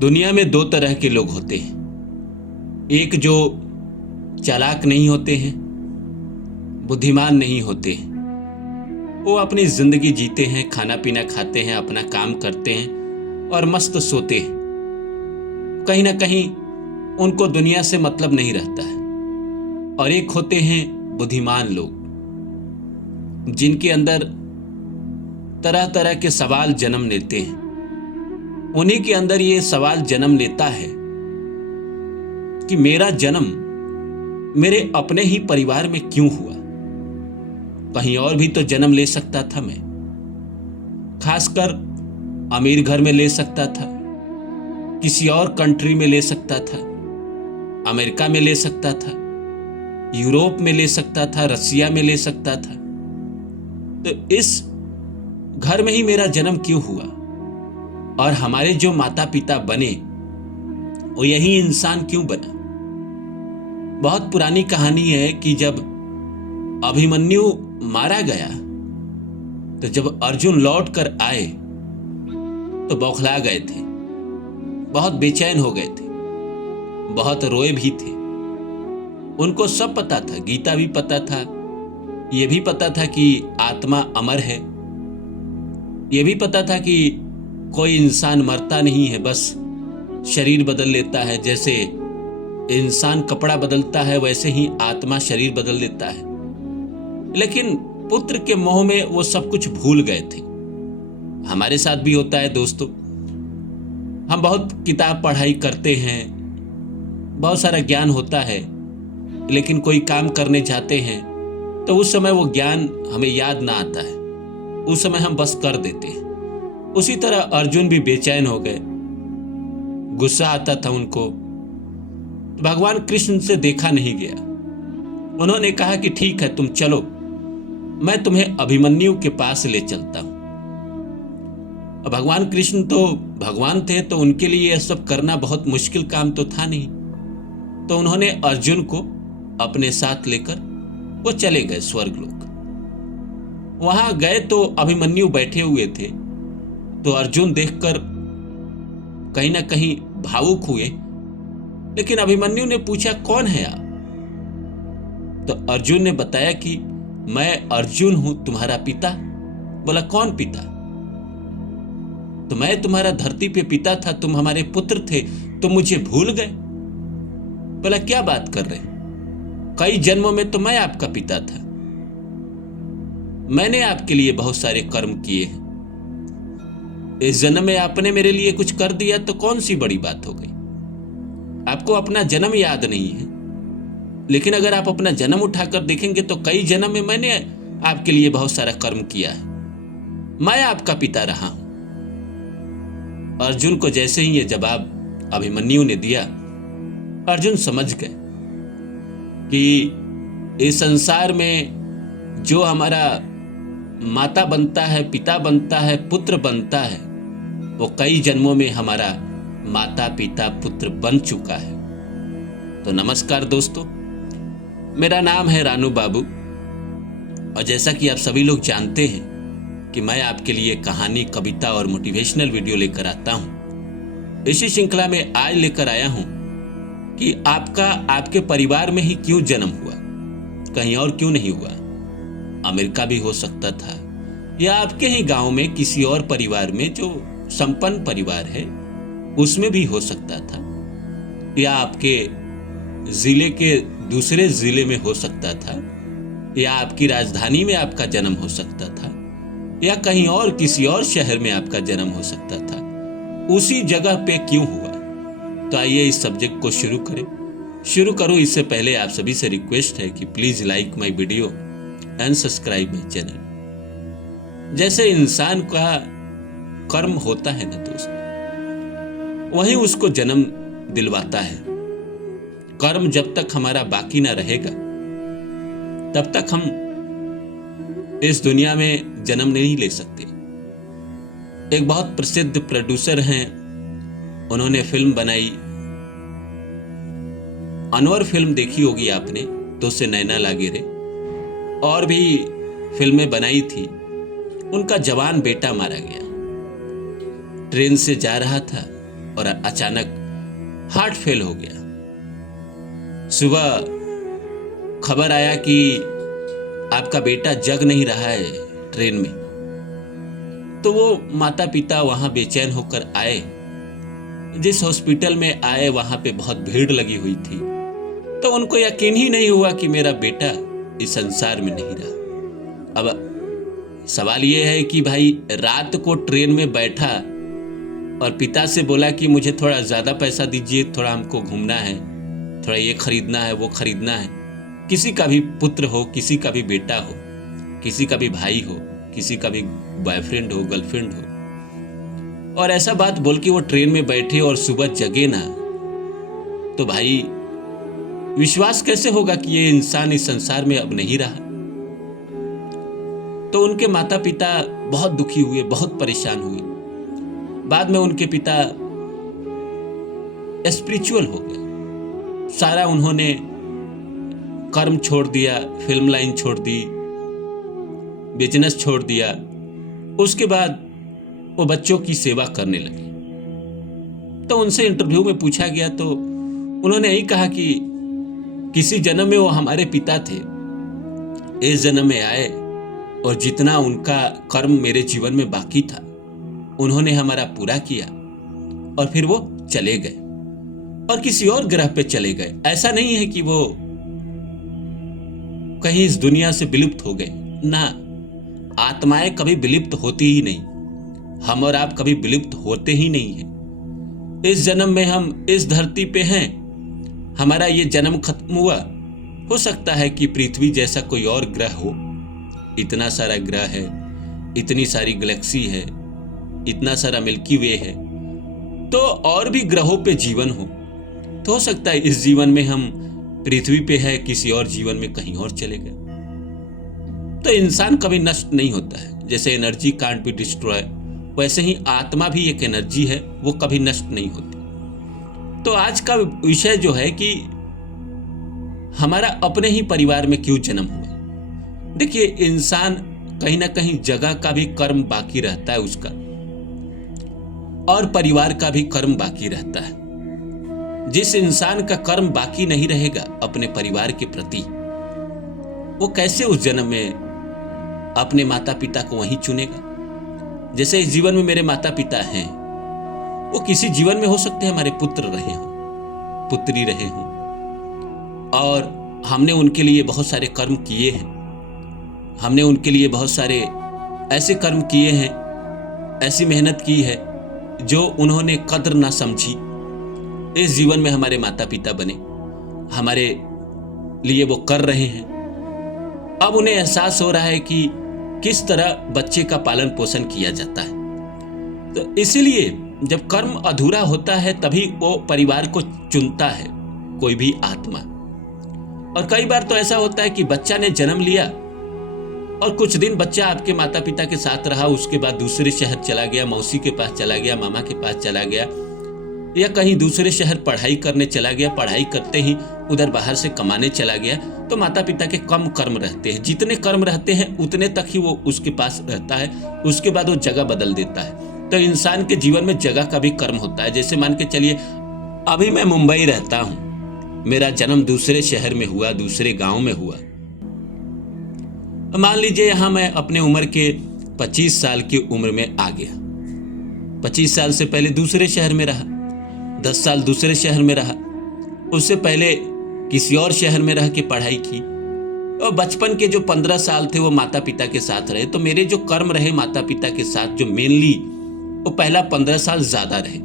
दुनिया में दो तरह के लोग होते हैं। एक जो चालाक नहीं होते हैं, बुद्धिमान नहीं होते हैं, वो अपनी जिंदगी जीते हैं, खाना पीना खाते हैं, अपना काम करते हैं और मस्त सोते हैं। कहीं ना कहीं उनको दुनिया से मतलब नहीं रहता है। और एक होते हैं बुद्धिमान लोग, जिनके अंदर तरह तरह के सवाल जन्म लेते हैं। उन्हीं के अंदर ये सवाल जन्म लेता है कि मेरा जन्म मेरे अपने ही परिवार में क्यों हुआ? कहीं और भी तो जन्म ले सकता था मैं। खासकर अमीर घर में ले सकता था, किसी और कंट्री में ले सकता था, अमेरिका में ले सकता था, यूरोप में ले सकता था, रसिया में ले सकता था। तो इस घर में ही मेरा जन्म क्यों हुआ? और हमारे जो माता पिता बने वो यही इंसान क्यों बना? बहुत पुरानी कहानी है कि जब अभिमन्यु मारा गया तो जब अर्जुन लौट कर आए तो बौखला गए थे, बहुत बेचैन हो गए थे, बहुत रोए भी थे। उनको सब पता था, गीता भी पता था, यह भी पता था कि आत्मा अमर है, यह भी पता था कि कोई इंसान मरता नहीं है, बस शरीर बदल लेता है। जैसे इंसान कपड़ा बदलता है वैसे ही आत्मा शरीर बदल लेता है। लेकिन पुत्र के मोह में वो सब कुछ भूल गए थे। हमारे साथ भी होता है दोस्तों। हम बहुत किताब पढ़ाई करते हैं, बहुत सारा ज्ञान होता है, लेकिन कोई काम करने जाते हैं तो उस समय वो ज्ञान हमें याद ना आता है, उस समय हम बस कर देते हैं। उसी तरह अर्जुन भी बेचैन हो गए, गुस्सा आता था उनको। भगवान कृष्ण से देखा नहीं गया। उन्होंने कहा कि ठीक है, तुम चलो, मैं तुम्हें अभिमन्यु के पास ले चलता हूं। भगवान कृष्ण तो भगवान थे, तो उनके लिए यह सब करना बहुत मुश्किल काम तो था नहीं। तो उन्होंने अर्जुन को अपने साथ लेकर वो चले गए स्वर्गलोक। वहां गए तो अभिमन्यु बैठे हुए थे। तो अर्जुन देखकर कहीं ना कहीं भावुक हुए। लेकिन अभिमन्यु ने पूछा, कौन है आप? तो अर्जुन ने बताया कि मैं अर्जुन हूं, तुम्हारा पिता। बोला, कौन पिता? तो मैं तुम्हारा धरती पे पिता था, तुम हमारे पुत्र थे, तुम मुझे भूल गए? बोला, क्या बात कर रहे हैं? कई जन्मों में तो मैं आपका पिता था, मैंने आपके लिए बहुत सारे कर्म किए हैं। इस जन्म में आपने मेरे लिए कुछ कर दिया तो कौन सी बड़ी बात हो गई? आपको अपना जन्म याद नहीं है, लेकिन अगर आप अपना जन्म उठाकर देखेंगे तो कई जन्म में मैंने आपके लिए बहुत सारा कर्म किया है, मैं आपका पिता रहा हूं। अर्जुन को जैसे ही ये जवाब अभिमन्यु ने दिया, अर्जुन समझ गए कि इस संसार में जो हमारा माता बनता है, पिता बनता है, पुत्र बनता है, वो कई जन्मों में हमारा माता पिता पुत्र बन चुका है। तो नमस्कार दोस्तों, मेरा नाम है रानू बाबू, और जैसा कि आप सभी लोग जानते हैं कि मैं आपके लिए कहानी, कविता और मोटिवेशनल वीडियो लेकर आता हूं। इसी श्रृंखला में आज लेकर आया हूं कि आपके परिवार में ही क्यों जन्म हुआ, कहीं और क्यों नहीं हुआ। अमेरिका भी हो सकता था, या आपके ही गांव में किसी और परिवार में जो संपन्न परिवार है उसमें भी हो सकता था, या आपके जिले के दूसरे जिले में हो सकता था, या आपकी राजधानी में आपका जन्म हो सकता था, या कहीं और किसी और शहर में आपका जन्म हो सकता था। उसी जगह पे क्यों हुआ? तो आइए इस सब्जेक्ट को शुरू करूं इससे पहले आप सभी से रिक्वेस्ट है कि please like my video and subscribe my channel. जैसे इंसान का कर्म होता है ना दोस्त, वही उसको जन्म दिलवाता है। कर्म जब तक हमारा बाकी ना रहेगा तब तक हम इस दुनिया में जन्म नहीं ले सकते। एक बहुत प्रसिद्ध प्रोड्यूसर हैं, उन्होंने फिल्म बनाई, अनवर फिल्म देखी होगी आपने, तो से नैना लागे रे, और भी फिल्में बनाई थी। उनका जवान बेटा मारा गया, ट्रेन से जा रहा था, और अचानक हार्ट फेल हो गया। सुबह खबर आया कि आपका बेटा जग नहीं रहा है ट्रेन में। तो वो माता पिता वहां बेचैन होकर आए। जिस हॉस्पिटल में आए वहां पे बहुत भीड़ लगी हुई थी। तो उनको यकीन ही नहीं हुआ कि मेरा बेटा इस संसार में नहीं रहा। अब सवाल ये है कि भाई रात को ट्रेन में बैठा और पिता से बोला कि मुझे थोड़ा ज़्यादा पैसा दीजिए, थोड़ा हमको घूमना है, थोड़ा ये खरीदना है, वो खरीदना है। किसी का भी पुत्र हो, किसी का भी बेटा हो, किसी का भी भाई हो, किसी का भी बॉयफ्रेंड हो, गर्लफ्रेंड हो, और ऐसा बात बोल के वो ट्रेन में बैठे और सुबह जगे ना, तो भाई विश्वास कैसे होगा कि ये इंसान इस संसार में अब नहीं रहा। तो उनके माता पिता बहुत दुखी हुए, बहुत परेशान हुए। बाद में उनके पिता स्पिरिचुअल हो गए। सारा उन्होंने कर्म छोड़ दिया, फिल्म लाइन छोड़ दी, बिजनेस छोड़ दिया। उसके बाद वो बच्चों की सेवा करने लगे। तो उनसे इंटरव्यू में पूछा गया तो उन्होंने यही कहा कि किसी जन्म में वो हमारे पिता थे, इस जन्म में आए और जितना उनका कर्म मेरे जीवन में बाकी था उन्होंने हमारा पूरा किया और फिर वो चले गए और किसी और ग्रह पे चले गए। ऐसा नहीं है कि वो कहीं इस दुनिया से विलुप्त हो गए ना, आत्माएं कभी विलुप्त होती ही नहीं। हम और आप कभी विलुप्त होते ही नहीं हैं। इस जन्म में हम इस धरती पे हैं, हमारा ये जन्म खत्म हुआ। हो सकता है कि पृथ्वी जैसा कोई और ग्रह हो। इतना सारा ग्रह है, इतनी सारी गैलेक्सी है, इतना सारा मिल्की वे है, तो और भी ग्रहों पे जीवन हो। तो हो सकता है इस जीवन में हम पृथ्वी पे है, किसी और जीवन में कहीं और चले गए। तो इंसान कभी नष्ट नहीं होता है। जैसे एनर्जी कांट बी डिस्ट्रॉय, वैसे ही आत्मा भी एक एनर्जी है, वो कभी नष्ट नहीं होती। तो आज का विषय जो है कि हमारा अपने ही परिवार में क्यों जन्म हुआ। देखिए, इंसान कहीं ना कहीं जगह का भी कर्म बाकी रहता है उसका, और परिवार का भी कर्म बाकी रहता है। जिस इंसान का कर्म बाकी नहीं रहेगा अपने परिवार के प्रति, वो कैसे उस जन्म में अपने माता पिता को वहीं चुनेगा। जैसे इस जीवन में मेरे माता पिता हैं, वो किसी जीवन में हो सकते हैं हमारे पुत्र रहे हों, पुत्री रहे हों, और हमने उनके लिए बहुत सारे कर्म किए हैं। हमने उनके लिए बहुत सारे ऐसे कर्म किए हैं, ऐसी मेहनत की है जो उन्होंने कद्र ना समझी। इस जीवन में हमारे माता पिता बने, हमारे लिए वो कर रहे हैं। अब उन्हें एहसास हो रहा है कि किस तरह बच्चे का पालन पोषण किया जाता है। तो इसीलिए जब कर्म अधूरा होता है तभी वो परिवार को चुनता है कोई भी आत्मा। और कई बार तो ऐसा होता है कि बच्चा ने जन्म लिया और कुछ दिन बच्चा आपके माता पिता के साथ रहा, उसके बाद दूसरे शहर चला गया, मौसी के पास चला गया, मामा के पास चला गया, या कहीं दूसरे शहर पढ़ाई करने चला गया। पढ़ाई करते ही उधर बाहर से कमाने चला गया। तो माता पिता के कम कर्म रहते हैं, जितने कर्म रहते हैं उतने तक ही वो उसके पास रहता है। उसके बाद वो जगह बदल देता है। तो इंसान के जीवन में जगह का भी कर्म होता है। जैसे मान के चलिए, अभी मैं मुंबई रहता हूँ, मेरा जन्म दूसरे शहर में हुआ, दूसरे गांव में हुआ। मान लीजिए यहाँ मैं अपने उम्र के 25 साल की उम्र में आ गया। 25 साल से पहले दूसरे शहर में रहा, 10 साल दूसरे शहर में रहा, उससे पहले किसी और शहर में रह के पढ़ाई की, और बचपन के जो 15 साल थे वो माता पिता के साथ रहे। तो मेरे जो कर्म रहे माता पिता के साथ, जो मेनली वो पहला 15 साल ज्यादा रहे।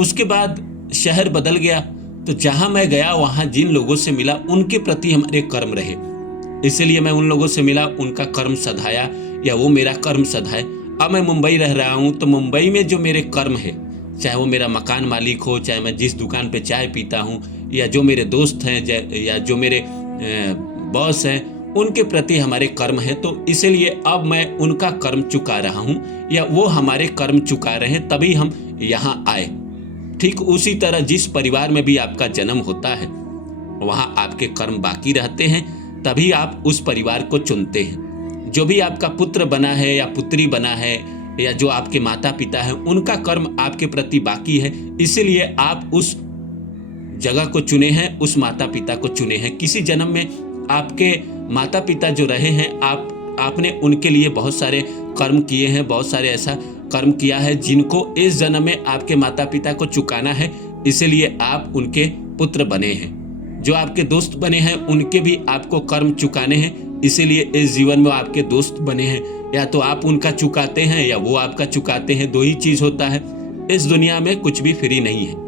उसके बाद शहर बदल गया, तो जहां मैं गया वहां जिन लोगों से मिला उनके प्रति हमारे कर्म रहे। इसलिए मैं उन लोगों से मिला, उनका कर्म सधाया या वो मेरा कर्म सधाए। अब मैं मुंबई रह रहा हूं, तो मुंबई में जो मेरे कर्म है, चाहे वो मेरा मकान मालिक हो, चाहे मैं जिस दुकान पे चाय पीता हूँ, या जो मेरे दोस्त हैं, या जो मेरे बॉस हैं, उनके प्रति हमारे कर्म है। तो इसलिए अब मैं उनका कर्म चुका रहा हूँ या वो हमारे कर्म चुका रहे हैं, तभी हम यहाँ आए। ठीक उसी तरह जिस परिवार में भी आपका जन्म होता है वहाँ आपके कर्म बाकी रहते हैं, तभी आप उस परिवार को चुनते हैं। जो भी आपका पुत्र बना है या पुत्री बना है या जो आपके माता पिता हैं उनका कर्म आपके प्रति बाकी है, इसीलिए आप उस जगह को चुने हैं, उस माता पिता को चुने हैं। किसी जन्म में आपके माता पिता जो रहे हैं, आपने उनके लिए बहुत सारे कर्म किए हैं, बहुत सारे ऐसा कर्म किया है जिनको इस जन्म में आपके माता पिता को चुकाना है, इसीलिए आप उनके पुत्र बने हैं। जो आपके दोस्त बने हैं उनके भी आपको कर्म चुकाने हैं, इसीलिए इस जीवन में आपके दोस्त बने हैं। या तो आप उनका चुकाते हैं या वो आपका चुकाते हैं, दो ही चीज होता है। इस दुनिया में कुछ भी फ्री नहीं है।